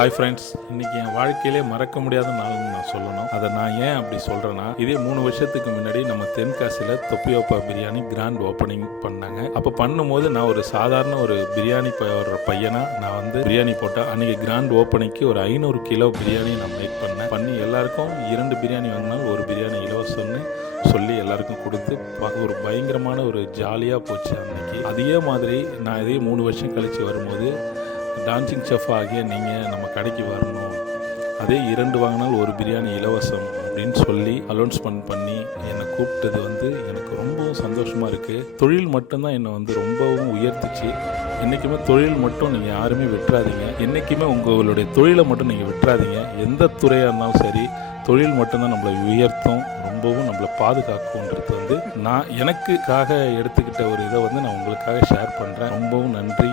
Hi friends, இன்றைக்கி என் வாழ்க்கையிலே மறக்க முடியாத நாள்னு நான் சொல்லணும். அதை நான் ஏன் அப்படி சொல்கிறேன்னா, இதே 3 வருஷத்துக்கு முன்னாடி நம்ம தென்காசியில் தொப்பியோப்பா பிரியாணி கிராண்ட் ஓப்பனிங் பண்ணாங்க. அப்போ பண்ணும்போது நான் ஒரு சாதாரண ஒரு பிரியாணி பையனாக நான் வந்து பிரியாணி போட்டேன். அன்றைக்கி கிராண்ட் ஓப்பனிங்க்கு ஒரு 500 கிலோ பிரியாணி நான் மேக் பண்ணி எல்லாருக்கும் 2 பிரியாணி வாங்கினாலும் ஒரு பிரியாணி இலவசம்னு சொல்லி எல்லாருக்கும் கொடுத்து ஒரு பயங்கரமான ஒரு ஜாலியாக போச்சு அன்னைக்கு. அதே மாதிரி நான் இதே 3 வருஷம் கழித்து வரும்போது டான்சிங் செஃப் ஆகிய நீங்கள் நம்ம கடைக்கு வரணும், அதே 2 வாங்கினால் ஒரு பிரியாணி இலவசம் அப்படின்னு சொல்லி அனௌன்ஸ்மெண்ட் பண்ணி என்னை கூப்பிட்டது வந்து எனக்கு ரொம்பவும் சந்தோஷமாக இருக்குது. தொழில் மட்டும்தான் என்னை வந்து ரொம்பவும் உயர்த்துச்சு. என்றைக்குமே தொழில் மட்டும் நீங்கள் யாருமே விட்டுறாதீங்க. என்றைக்குமே உங்களுடைய தொழிலை மட்டும் நீங்கள் விட்டுறாதீங்க. எந்த துறையாக இருந்தாலும் சரி, தொழில் மட்டும்தான் நம்மளை உயர்த்தும், ரொம்பவும் நம்மளை பாதுகாக்கும்ன்றது வந்து நான் எனக்குக்காக எடுத்துக்கிட்ட ஒரு இதை வந்து நான் உங்களுக்காக ஷேர் பண்ணுறேன். ரொம்பவும் நன்றி.